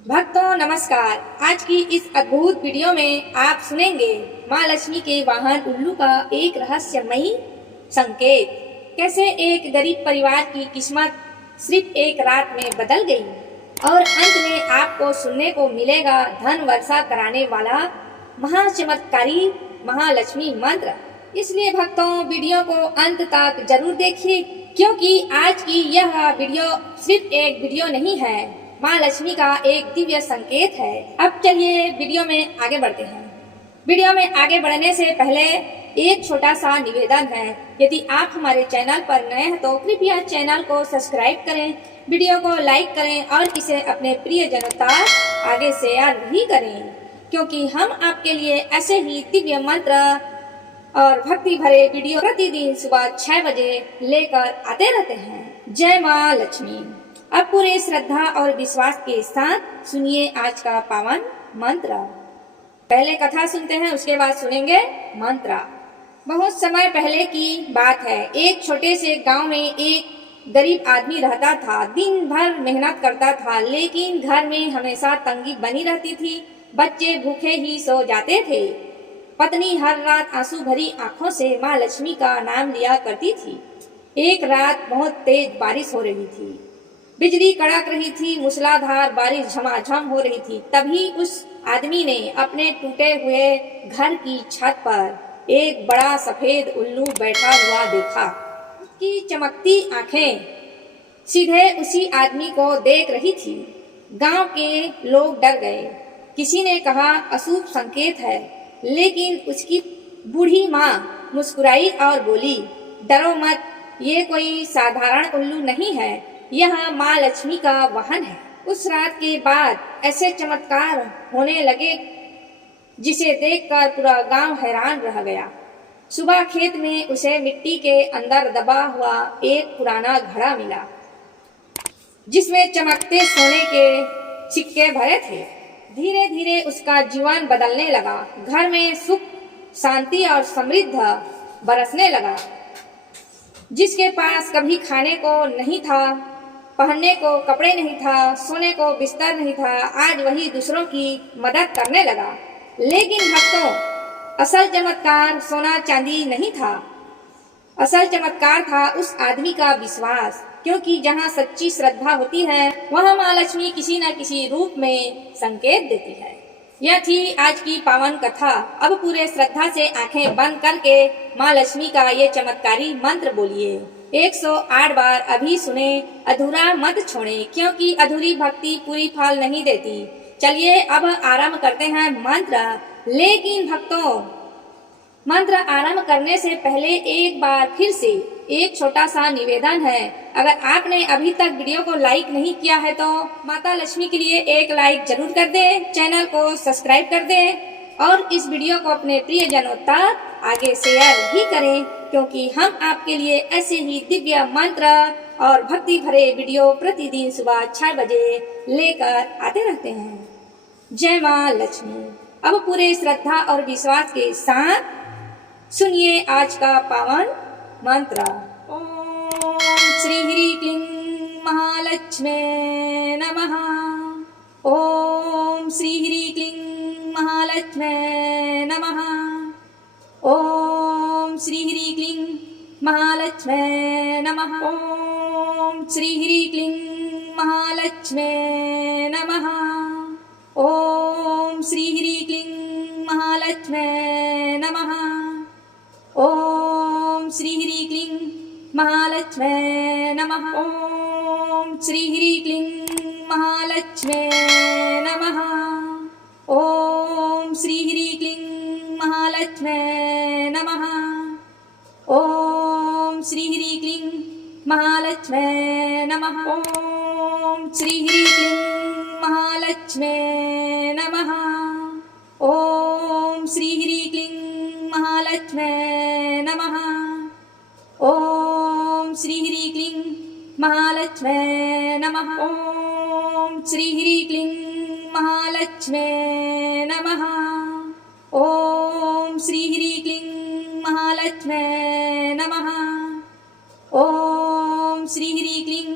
भक्तों नमस्कार। आज की इस अद्भुत वीडियो में आप सुनेंगे माँ लक्ष्मी के वाहन उल्लू का एक रहस्यमयी संकेत। कैसे एक गरीब परिवार की किस्मत सिर्फ एक रात में बदल गई और अंत में आपको सुनने को मिलेगा धन वर्षा कराने वाला महाचमत्कारी महालक्ष्मी मंत्र। इसलिए भक्तों वीडियो को अंत तक जरूर देखिए, क्योंकि आज की यह वीडियो सिर्फ एक वीडियो नहीं है, माँ लक्ष्मी का एक दिव्य संकेत है। अब चलिए वीडियो में आगे बढ़ते हैं। वीडियो में आगे बढ़ने से पहले एक छोटा सा निवेदन है, यदि आप हमारे चैनल पर नए हैं तो कृपया चैनल को सब्सक्राइब करें, वीडियो को लाइक करें और इसे अपने प्रियजनों तक आगे शेयर भी करें, क्योंकि हम आपके लिए ऐसे ही दिव्य मंत्र और भक्ति भरे वीडियो प्रतिदिन सुबह 6 बजे लेकर आते रहते हैं। जय माँ लक्ष्मी। अब पूरे श्रद्धा और विश्वास के साथ सुनिए आज का पावन मंत्र। पहले कथा सुनते हैं, उसके बाद सुनेंगे मंत्र। बहुत समय पहले की बात है। एक छोटे से गांव में एक गरीब आदमी रहता था। दिन भर मेहनत करता था, लेकिन घर में हमेशा तंगी बनी रहती थी। बच्चे भूखे ही सो जाते थे। पत्नी हर रात आंसू भरी आंखों से माँ लक्ष्मी का नाम लिया करती थी। एक रात बहुत तेज बारिश हो रही थी, बिजली कड़क रही थी, मूसलाधार बारिश झमाझम हो रही थी। तभी उस आदमी ने अपने टूटे हुए घर की छत पर एक बड़ा सफेद उल्लू बैठा हुआ देखा। उसकी चमकती आंखें सीधे उसी आदमी को देख रही थी। गांव के लोग डर गए। किसी ने कहा अशुभ संकेत है, लेकिन उसकी बूढ़ी माँ मुस्कुराई और बोली, डरो मत, ये कोई साधारण उल्लू नहीं है, यह माँ लक्ष्मी का वाहन है। उस रात के बाद ऐसे चमत्कार होने लगे जिसे देखकर पूरा गांव हैरान रह गया। सुबह खेत में उसे मिट्टी के अंदर दबा हुआ एक पुराना घड़ा मिला, जिसमें चमकते सोने के सिक्के भरे थे। धीरे धीरे उसका जीवन बदलने लगा। घर में सुख, शांति और समृद्धि बरसने लगा। जिसके पास कभी खाने को नहीं था, पहनने को कपड़े नहीं था, सोने को बिस्तर नहीं था, आज वही दूसरों की मदद करने लगा। लेकिन भक्तों, असल चमत्कार सोना चांदी नहीं था। असल चमत्कार था उस आदमी का विश्वास, क्योंकि जहाँ सच्ची श्रद्धा होती है वहाँ माँ लक्ष्मी किसी न किसी रूप में संकेत देती है। यह थी आज की पावन कथा। अब पूरे श्रद्धा से आंखें बंद करके माँ लक्ष्मी का ये चमत्कारी मंत्र बोलिए 108 बार। अभी सुने, अधूरा मत छोड़े, क्योंकि अधूरी भक्ति पूरी फल नहीं देती। चलिए अब आरंभ करते हैं मंत्र। लेकिन भक्तों, मंत्र आरंभ करने से पहले एक बार फिर से एक छोटा सा निवेदन है। अगर आपने अभी तक वीडियो को लाइक नहीं किया है तो माता लक्ष्मी के लिए एक लाइक जरूर कर दें, चैनल को सब्सक्राइब कर दें और इस वीडियो को अपने प्रियजनों तक आगे शेयर भी करें, क्योंकि हम आपके लिए ऐसे ही दिव्य मंत्र और भक्ति भरे वीडियो प्रतिदिन सुबह 6 बजे लेकर आते रहते हैं। जय माँ लक्ष्मी। अब पूरे श्रद्धा और विश्वास के साथ सुनिए आज का पावन मंत्र। ओम श्री ह्रीं क्लीं महालक्ष्मे नमः। ओम श्री ह्रीं क्लीं महालक्ष्मे नमः। ओम श्री ह्रीं क्लीं महालक्ष्मे नमः। ओम श्री ह्रीं क्लीं महालक्ष्मे नमः। ओम श्री ह्रीं क्लीं महालक्ष्मे नमः। ओम श्री ह्रीं क्लीं महालक्ष्मे नमः। ओम श्री ह्रीं क्लीं महालक्ष्मे नमः। ओम श्री ह्रीं क्लीं महालक्ष्मे नमः। ओम श्री ह्रीं क्लीं महालक्ष्मे नमः। ओम श्री ह्रीं क्लीं महालक्ष्मे नमः। ओम श्री ह्रीं क्लीं महालक्ष्मे नमः। ओम श्री ह्रीं क्लीं महालक्ष्मे नमः। ओम श्री ह्रीं क्लीं महालक्ष्मे नमः। ओम श्री ह्रीं क्लीं महालक्ष्मे नमः। ओम श्री ह्रीं क्लीं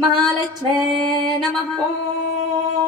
महालक्ष्मे नमः। ओम